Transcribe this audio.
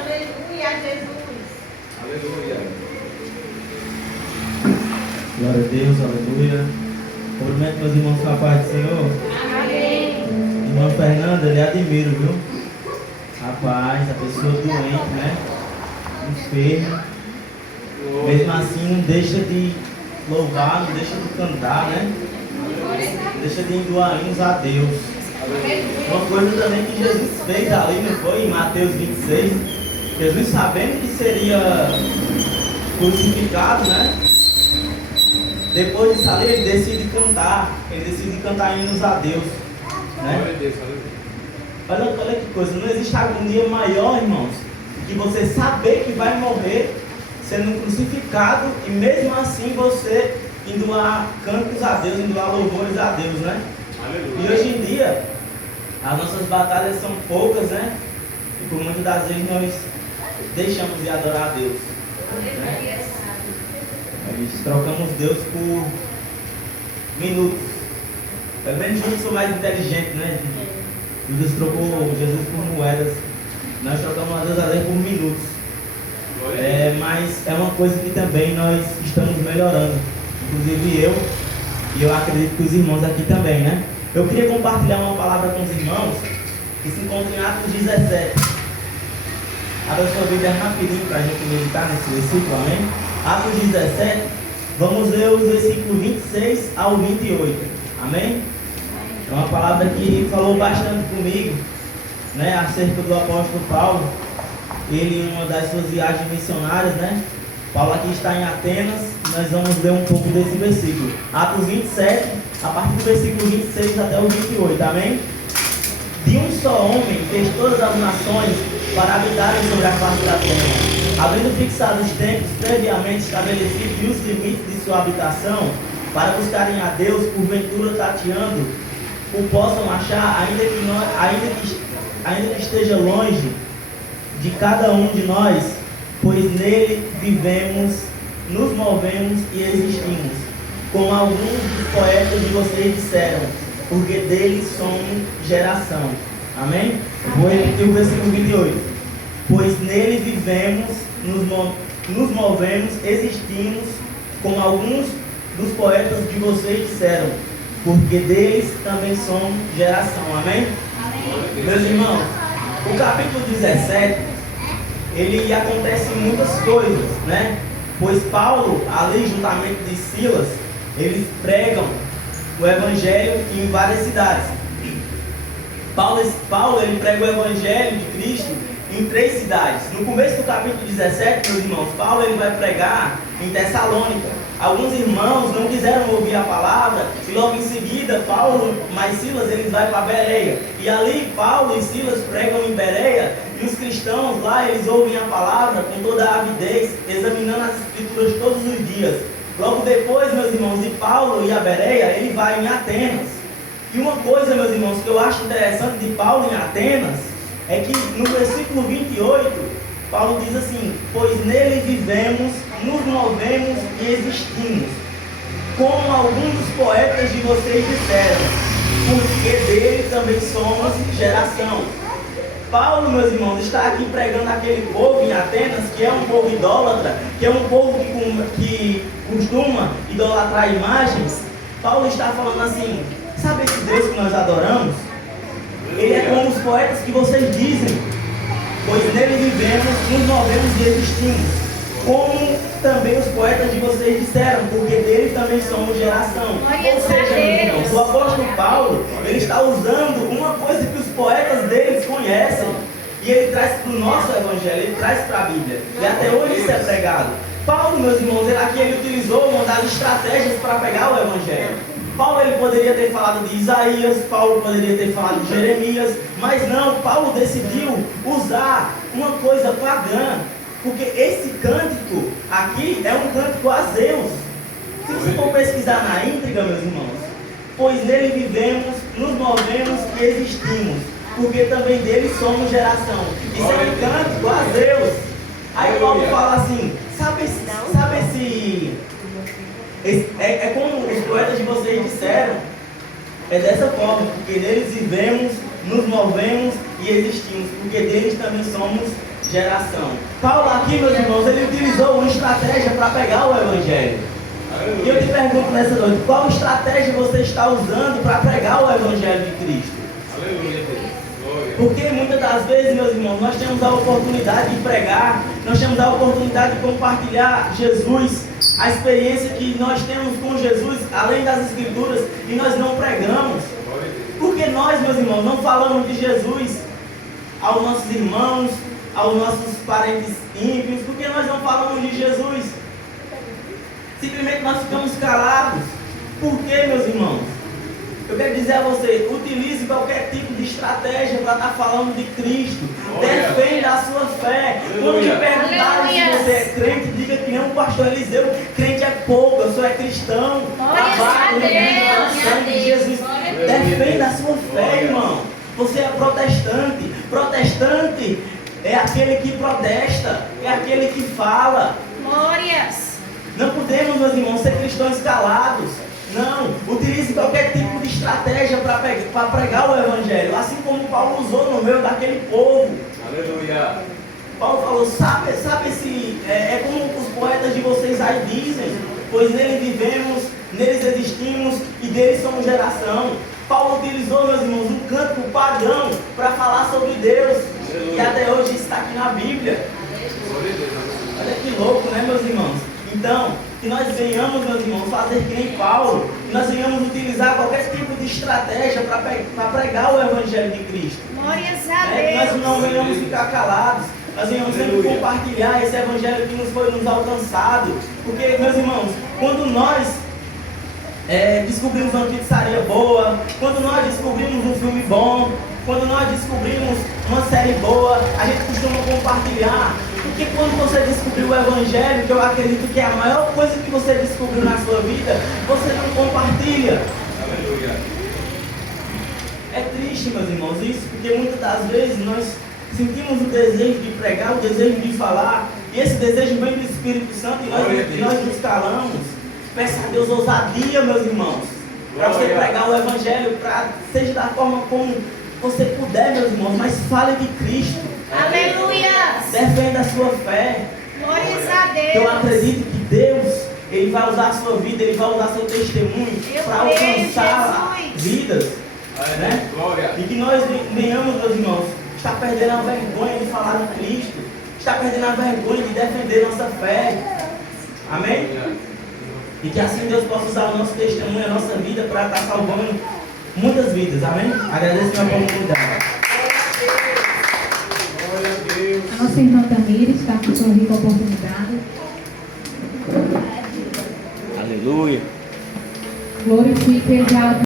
Aleluia, Jesus. Aleluia. Glória a Deus, aleluia. Cumprimento meus irmãos com a paz do Senhor. Amém. Irmã Fernanda, eu lhe admiro, viu? Rapaz, a pessoa doente, né? Enferma. Mesmo assim, não deixa de louvar, não deixa de cantar, né? Não deixa de entoar hinos a Deus. Uma coisa também que Jesus fez ali, não foi? Em Mateus 26. Jesus, sabendo que seria crucificado, né? Depois disso ali, ele decide cantar hinos a Deus, né? Olha que coisa, não existe agonia maior, irmãos, que você saber que vai morrer sendo crucificado e mesmo assim você entoar cantos a Deus, entoar louvores a Deus, né? Aleluia. E hoje em dia, as nossas batalhas são poucas, né? E por muitas das vezes nós deixamos de adorar a Deus, né? Nós trocamos Deus por minutos. Pelo menos Judas sou mais inteligente, né? Judas trocou Jesus por moedas. Nós trocamos a Deus às vezes por minutos. Mas é uma coisa que também nós estamos melhorando. Inclusive eu acredito que os irmãos aqui também, né? Eu queria compartilhar uma palavra com os irmãos que se encontra em Atos 17. Abra sua Bíblia rapidinho para a gente meditar nesse versículo, amém? Atos 17, vamos ler os versículos 26 ao 28, amém? É uma palavra que falou bastante comigo, né, acerca do apóstolo Paulo. Ele, em uma das suas viagens missionárias, né? Paulo aqui está em Atenas, nós vamos ler um pouco desse versículo. Atos 27, a partir do versículo 26 até o 28, amém? De um só homem fez todas as nações para habitarem sobre a face da terra, havendo fixado os tempos previamente estabelecidos e os limites de sua habitação, para buscarem a Deus, porventura tateando, o possam achar, ainda que esteja longe de cada um de nós, pois nele vivemos, nos movemos e existimos, como alguns dos poetas de vocês disseram, porque deles somos geração. Amém? Vou repetir o versículo 28. Pois nele vivemos, nos movemos, existimos, como alguns dos poetas de vocês disseram, porque deles também somos geração. Amém? Amém. Meus irmãos, o capítulo 17, ele acontece muitas coisas, né? Pois Paulo, ali juntamente de Silas, eles pregam o evangelho em várias cidades. Paulo ele prega o evangelho de Cristo em 3 cidades. No começo do capítulo 17, meus irmãos, Paulo ele vai pregar em Tessalônica. Alguns irmãos não quiseram ouvir a palavra e logo em seguida Paulo mais Silas eles vão para Bereia. E ali Paulo e Silas pregam em Bereia e os cristãos lá eles ouvem a palavra com toda a avidez, examinando as escrituras todos os dias. Logo depois, meus irmãos, de Paulo e a Bereia, ele vai em Atenas. E uma coisa, meus irmãos, que eu acho interessante de Paulo em Atenas é que no versículo 28, Paulo diz assim: pois nele vivemos, nos movemos e existimos, como alguns dos poetas de vocês disseram, porque dele também somos geração. Paulo, meus irmãos, está aqui pregando aquele povo em Atenas, que é um povo idólatra, que é um povo que costuma idolatrar imagens. Paulo está falando assim: sabe esse Deus que nós adoramos? Ele é como os poetas que vocês dizem, pois nele vivemos, nos movemos e existimos, como também os poetas de vocês disseram, porque dele também somos geração. Ou seja, meus irmãos, o apóstolo Paulo, ele está usando uma coisa que os poetas deles conhecem, e ele traz para o nosso evangelho, ele traz para a Bíblia, e até hoje isso é pregado. Paulo, meus irmãos, ele utilizou uma das estratégias para pegar o evangelho. Paulo ele poderia ter falado de Isaías, Paulo poderia ter falado de Jeremias, mas não, Paulo decidiu usar uma coisa pagã, porque esse cântico aqui é um cântico a Zeus. Se você for pesquisar na íntegra, meus irmãos, pois nele vivemos, nos movemos e existimos, porque também dele somos geração. Isso é um cântico a Zeus. Aí Paulo fala assim, sabe é como os poetas de vocês disseram, é dessa forma, porque neles vivemos, nos movemos e existimos, porque deles também somos geração. Paulo aqui, meus irmãos, ele utilizou uma estratégia para pegar o Evangelho. E eu te pergunto nessa noite, qual estratégia você está usando para pregar o Evangelho de Cristo? Aleluia, Deus. Glória. Porque muitas das vezes, meus irmãos, nós temos a oportunidade de pregar, nós temos a oportunidade de compartilhar Jesus, a experiência que nós temos com Jesus, além das Escrituras, e nós não pregamos. Glória a Deus. Porque nós, meus irmãos, não falamos de Jesus aos nossos irmãos, aos nossos parentes íntimos, porque nós não falamos de Jesus. Simplesmente nós ficamos calados. Por quê, meus irmãos? Eu quero dizer a você, utilize qualquer tipo de estratégia para estar falando de Cristo. Defenda a sua fé. Quando me perguntarem se você é crente, diga que não, pastor Eliseu, crente é pouco, eu sou cristão. Lavado no sangue de Jesus. Defenda a sua fé, irmão. Você é protestante. Protestante é aquele que protesta, é aquele que fala. Glórias. Não podemos, meus irmãos, ser cristãos calados. Não, utilize qualquer tipo de estratégia para pregar o Evangelho, assim como Paulo usou no meio daquele povo. Aleluia. Paulo falou, sabe se é como os poetas de vocês aí dizem, pois nele vivemos, neles existimos e deles somos geração. Paulo utilizou, meus irmãos, um cântico pagão para falar sobre Deus, que até hoje está aqui na Bíblia. Glória a Deus. Olha que louco, né, meus irmãos? Então, que nós venhamos, meus irmãos, fazer que nem Paulo, que nós venhamos utilizar qualquer tipo de estratégia para pregar o Evangelho de Cristo. Glórias a Que nós Deus. não venhamos ficar calados, nós venhamos sempre compartilhar esse Evangelho que nos foi alcançado. Porque, meus irmãos, quando nós descobrimos uma pizzaria boa, quando nós descobrimos um filme bom, quando nós descobrimos uma série boa, a gente costuma compartilhar. Porque quando você descobriu o Evangelho, que eu acredito que é a maior coisa que você descobriu na sua vida, você não compartilha. Aleluia. É triste, meus irmãos, isso, porque muitas das vezes nós sentimos o desejo de pregar, o desejo de falar, e esse desejo vem do Espírito Santo e nós nos calamos. Peça a Deus ousadia, meus irmãos, para você pregar o Evangelho, seja da forma como você puder, meus irmãos, mas fale de Cristo. Aleluia. Defenda a sua fé. Glórias a Eu Deus. acredito que Deus, Ele vai usar a sua vida, Ele vai usar seu testemunho Eu para creio, alcançar Jesus. vidas, né? Glória. E que nós venhamos, meus irmãos, estar perdendo a vergonha de falar de Cristo, estar perdendo a vergonha de defender nossa fé. Amém? E que assim Deus possa usar o nosso testemunho, a nossa vida, para estar salvando muitas vidas. Amém? Agradeço a minha oportunidade. Glória a Deus. A nossa irmã Tamires está com sua rica oportunidade. Aleluia. Glorifique já.